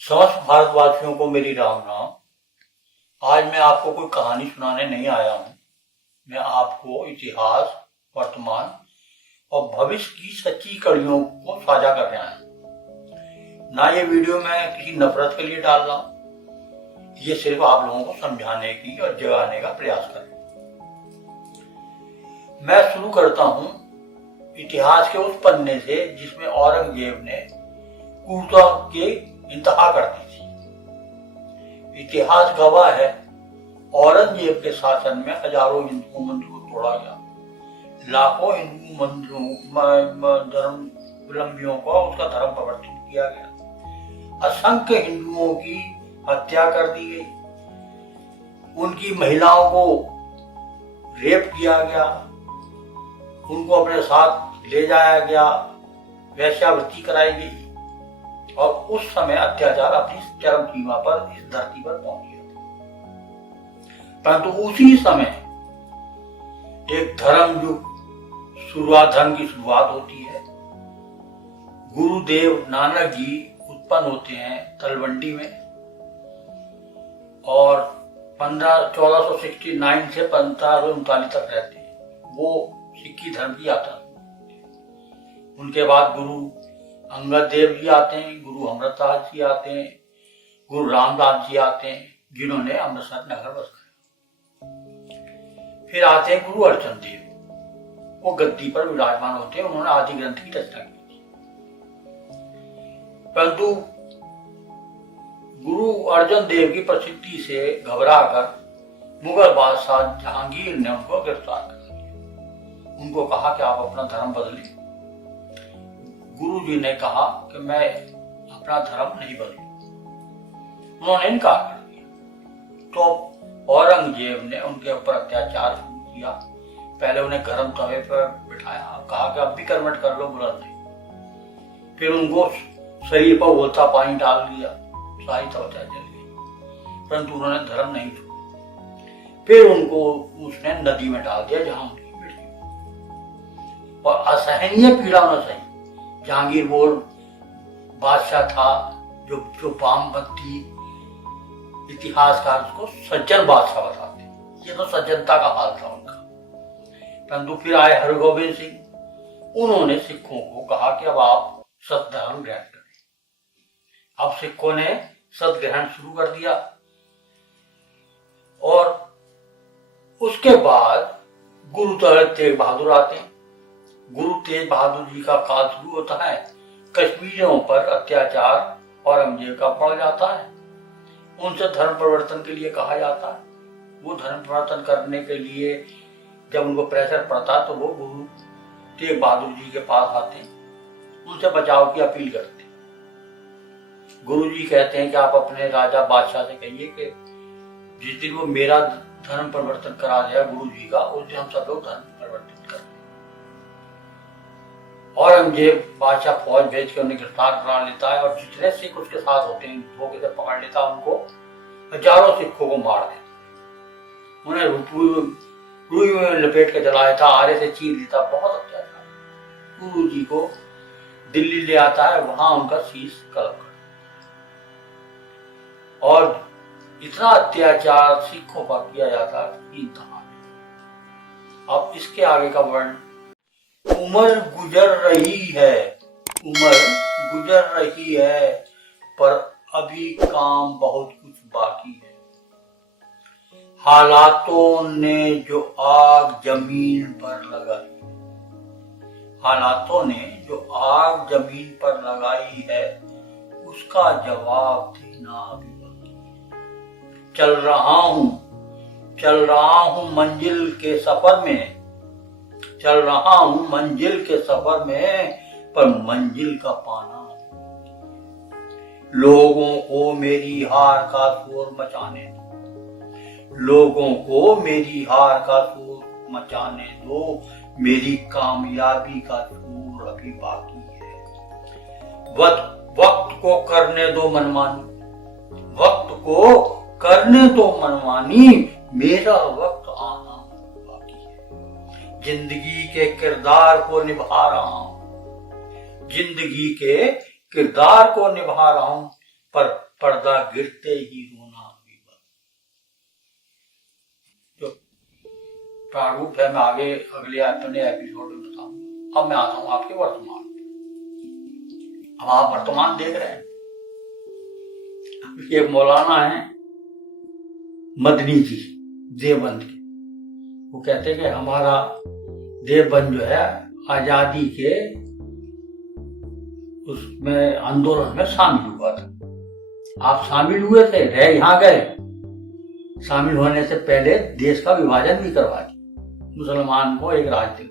समस्त भारतवासियों को मेरी राम राम। आज मैं आपको कोई कहानी सुनाने नहीं आया हूँ। मैं आपको इतिहास, वर्तमान और भविष्य की सच्ची कड़ियों को साझा कर रहा हूँ। ना ये वीडियो मैं किसी नफरत के लिए डाल रहा हूँ, ये सिर्फ आप लोगों को समझाने की और जगाने का प्रयास कर रहा हूँ। मैं शुरू करता हूँ इतिहास के उस पन्ने से जिसमें औरंगजेब ने क्रूरता के इंतहा कर दी थी। इतिहास गवाह है, औरंगजेब के शासन में हजारों हिंदू मंदिरों को तोड़ा गया, लाखों हिंदू मंदिरों धर्मावलंबियों को उसका धर्म परिवर्तन किया गया, असंख्य हिंदुओं की हत्या कर दी गई, उनकी महिलाओं को रेप किया गया, उनको अपने साथ ले जाया गया, वेश्यावृत्ति कराई गई और उस समय अत्याचार अपनी चरम सीमा पर इस धरती पर पहुंच गया था। परंतु उसी समय एक धर्म की शुरुआत होती है। गुरुदेव नानक जी उत्पन्न होते हैं तलवंडी में और 1469 से 1539 तक रहते हैं। वो सिक्खी धर्म की यात्रा। उनके बाद गुरु अंगद देव जी आते हैं, गुरु अमृतदास जी आते हैं, गुरु रामदास जी आते हैं, जिन्होंने अमृतसर नगर बसाया। फिर आते हैं गुरु अर्जन देव, वो गद्दी पर विराजमान होते हैं। उन्होंने आदि ग्रंथ की रचना की। परंतु गुरु अर्जन देव की प्रसिद्धि से घबराकर मुगल बादशाह जहांगीर ने उनको गिरफ्तार कर लिया। उनको कहा कि आप अपना धर्म बदलें। गुरु जी ने कहा कि मैं अपना धर्म नहीं बदलूं। उन्होंने इनकार कर दिया। तो औरंगजेब ने उनके ऊपर अत्याचार शुरू किया। पहले उन्हें गर्म तवे पर बिठाया, कहा कि अब भी कर्मठ कर लो, बुरा नहीं। फिर उनको शरीर पर उबलता पानी डाल दिया, सारी त्वचा जल गई, परंतु उन्होंने धर्म नहीं छोड़ा। फिर उनको उसने नदी में डाल दिया जहां उनकी मृत्यु और असहनीय पीड़ा न सही। जहांगीर वो बादशाह था जो वामपंथी इतिहासकार उसको सज्जन बादशाह बताते। ये तो सज्जनता का हाल था उनका। परंतु फिर आए हरगोबिंद सिंह। उन्होंने सिखों को कहा कि अब आप सतधर्म ग्रहण करें। अब सिखों ने सत ग्रहण शुरू कर दिया और उसके बाद गुरु तेग बहादुर आते हैं। गुरु तेज बहादुर जी का काल शुरू होता है। कश्मीरियों पर अत्याचार औरंगजेब का बढ़ जाता है। उनसे धर्म परिवर्तन के लिए कहा जाता है। वो धर्म परिवर्तन करने के लिए जब उनको प्रेशर पड़ता तो वो गुरु तेग बहादुर जी के पास आते हैं, उनसे बचाव की अपील करते हैं। गुरु जी कहते हैं कि आप अपने राजा बादशाह से कहिए कि जिस दिन वो मेरा धर्म परिवर्तन करा दिया गुरु जी का, उस दिन हम सब लोग धर्म परिवर्तन कर। औरंगजेब बादशाह फौज भेज के उन्हें गिरफ्तार करा लेता है और जितने सिख उसके साथ होते हैं धोखे से पकड़ लेता है। उनको हजारों सिखों को मार देता, उन्हें रुई में लपेट के जला देता, आरे से चीर देता। बहुत अत्याचार। गुरु जी को दिल्ली ले आता है, वहां उनका शीश कलम कर और इतना अत्याचार सिखों पर किया जाता है इंतहा। अब इसके आगे का वर्णन। उम्र गुजर रही है, पर अभी काम बहुत कुछ बाकी है। हालातों ने जो आग जमीन पर लगाई है उसका जवाब देना अभी बाकी है। चल रहा हूं मंजिल के सफर में पर मंजिल का पाना। लोगों को मेरी हार का शोर मचाने दो, मेरी कामयाबी का शोर अभी बाकी है। वक्त को करने दो मनमानी, मेरा वक्त आना बाकी है। जिंदगी के किरदार को निभा रहा हूं, पर पर्दा गिरते ही रोना भी बंद। जो प्रारूप है मैं आगे अगले अपने एपिसोड में बताऊंगा। अब मैं आता हूं आपके वर्तमान। अब आप वर्तमान देख रहे हैं, एक मौलाना है मदनी जी देवबंद के। वो कहते हैं कि हमारा देवबंद जो है आजादी के उसमें आंदोलन में शामिल हुआ था। आप शामिल हुए थे, रह यहाँ गए, शामिल होने से पहले देश का विभाजन भी करवा दिया, मुसलमान को एक राज्य दिया।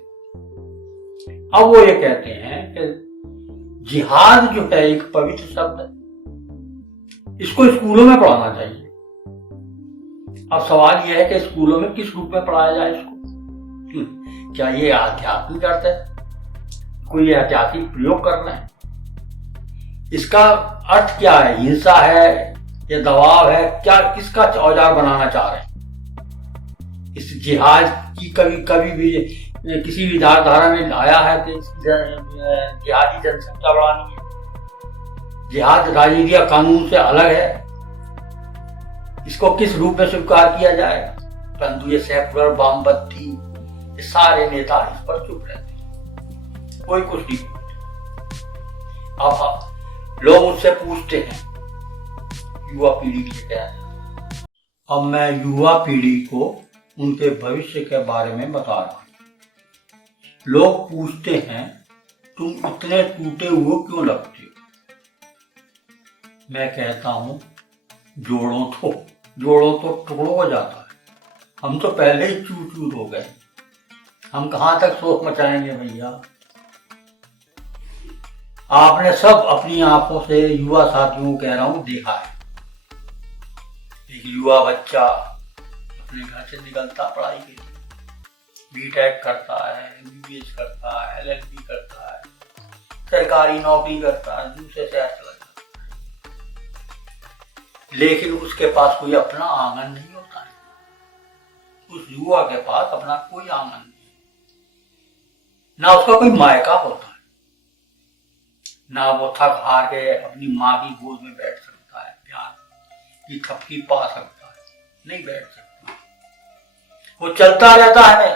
अब वो ये कहते हैं कि जिहाद जो है एक पवित्र शब्द है, इसको स्कूलों में पढ़ाना चाहिए। अब सवाल यह है कि स्कूलों में किस रूप में पढ़ाया जाए इसको? क्या ये आध्यात्मिक अर्थ है? कोई आध्यात्मिक प्रयोग कर रहे हैं? इसका अर्थ क्या है? हिंसा है या दबाव है? क्या किसका औजार बनाना चाह रहे हैं? इस जिहाद की कभी भी किसी भी धारा में आया है कि जिहादी जनसंख्या बढ़ानी है? जिहाद राजनीतिक कानून से अलग है, इसको किस रूप में स्वीकार किया जाएगा? परंतु ये सेकुलर वामपंथी ये सारे नेता इस पर चुप रहते हैं, कोई कुछ नहीं बोलते। अब लोग मुझसे पूछते हैं युवा पीढ़ी के क्या है। अब मैं युवा पीढ़ी को उनके भविष्य के बारे में बता रहा हूं। लोग पूछते हैं तुम इतने टूटे हुए क्यों लगते हो? मैं कहता हूं जोड़ों तो टुकड़ों हो जाता है। हम तो पहले ही चूर चूर हो गए, हम कहां तक शोक मचाएंगे भैया? आपने सब अपनी आंखों से युवा साथियों को कह रहा हूं देखा है। एक युवा बच्चा अपने घर से निकलता पढ़ाई के लिए, बीटेक करता है, एमबीबीएस करता है, एलएलबी करता है, सरकारी नौकरी करता है, दूसरे शहर चला जाता है, लेकिन उसके पास कोई अपना आंगन नहीं होता है। उस युवा के पास अपना कोई आंगन नहीं, ना उसका कोई मायका होता है, ना वो थक हार के अपनी माँ की गोद में बैठ सकता है, प्यार की थपकी पा सकता है, नहीं बैठ सकता। वो चलता रहता है,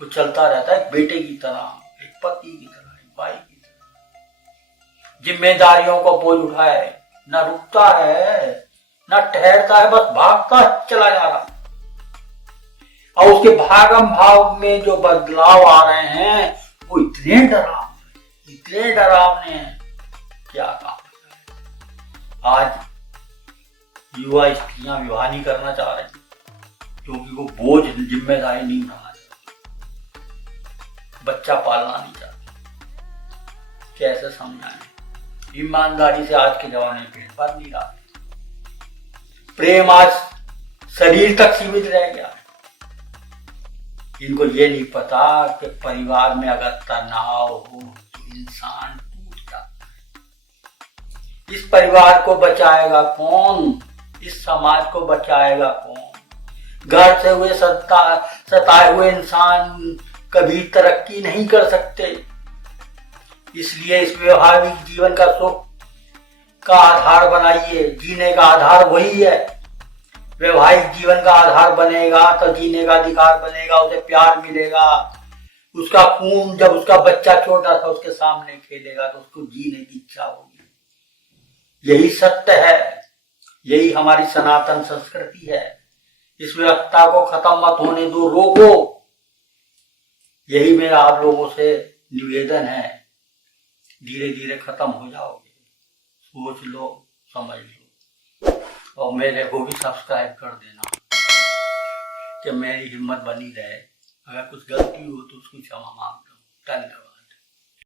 वो चलता रहता है एक बेटे की तरह, एक पति की तरह, एक भाई की तरह। जिम्मेदारियों को बोझ उठाए, ना रुकता है ना ठहरता है, बस भागता चला जा रहा। और उसके भागम भाव में जो बदलाव आ रहे हैं वो इतने डरावने हैं, क्या कहा। आज युवा स्त्रियां विवाह नहीं करना चाह रही क्योंकि वो बोझ जिम्मेदारी नहीं उठाना चाहती, बच्चा पालना नहीं चाहती। कैसे समझाएं? ईमानदारी से आज के जमाने में पेट भर नहीं रहा। प्रेम आज शरीर तक सीमित रह गया। इनको ये नहीं पता कि परिवार में अगर तनाव हो तो इंसान टूट जाता है। इस परिवार को बचाएगा कौन? इस समाज को बचाएगा कौन? घर से हुए सताए हुए इंसान कभी तरक्की नहीं कर सकते। इसलिए इस व्यवहारिक जीवन का सुख का आधार बनाइए। जीने का आधार वही है। वैवाहिक जीवन का आधार बनेगा तो जीने का अधिकार बनेगा, उसे प्यार मिलेगा। उसका खून जब उसका बच्चा छोटा था उसके सामने खेलेगा तो उसको जीने की इच्छा होगी। यही सत्य है, यही हमारी सनातन संस्कृति है। इस व्यवस्था को खत्म मत होने दो, रोको। यही मेरा आप लोगों से निवेदन है। धीरे धीरे खत्म हो जाओगे, सोच लो, समझ लो, और मेरे को भी सब्सक्राइब कर देना कि मेरी हिम्मत बनी रहे। अगर कुछ गलती हो तो उसकी क्षमा मांगता हूँ। धन्यवाद।